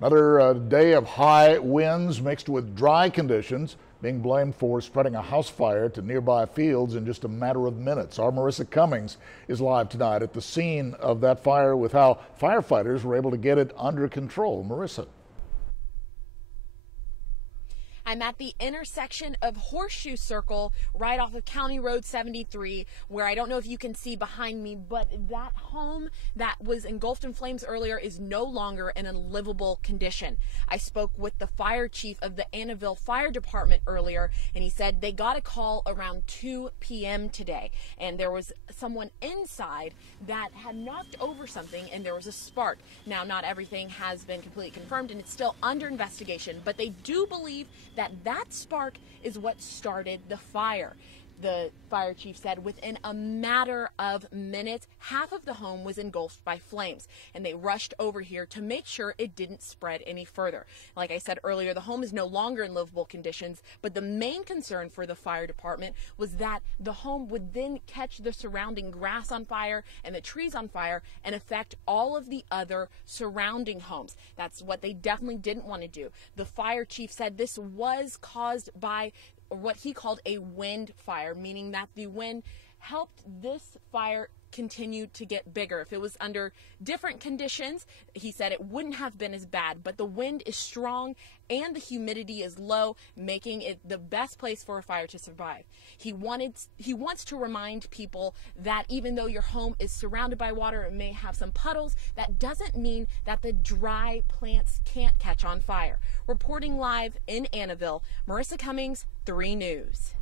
Another day of high winds mixed with dry conditions being blamed for spreading a house fire to nearby fields in just a matter of minutes. Our Marissa Cummings is live tonight at the scene of that fire with how firefighters were able to get it under control. Marissa. I'm at the intersection of Horseshoe Circle right off of County Road 73, where I don't know if you can see behind me, but that home that was engulfed in flames earlier is no longer in a livable condition. I spoke with the fire chief of the Annaville Fire Department earlier, and he said they got a call around 2 p.m. today, and there was someone inside that had knocked over something, and there was a spark. Now, not everything has been completely confirmed, and it's still under investigation, but they do believe that spark is what started the fire. The fire chief said within a matter of minutes, half of the home was engulfed by flames, and they rushed over here to make sure it didn't spread any further. Like I said earlier, the home is no longer in livable conditions, but the main concern for the fire department was that the home would then catch the surrounding grass on fire and the trees on fire and affect all of the other surrounding homes. That's what they definitely didn't want to do. The fire chief said this was caused by what he called a wind fire, meaning that the wind helped this fire continue to get bigger. If it was under different conditions, he said it wouldn't have been as bad, but the wind is strong and the humidity is low, making it the best place for a fire to survive. He wants to remind people that even though your home is surrounded by water and may have some puddles, that doesn't mean that the dry plants can't catch on fire. Reporting live in Annaville, Marissa Cummings, 3 News.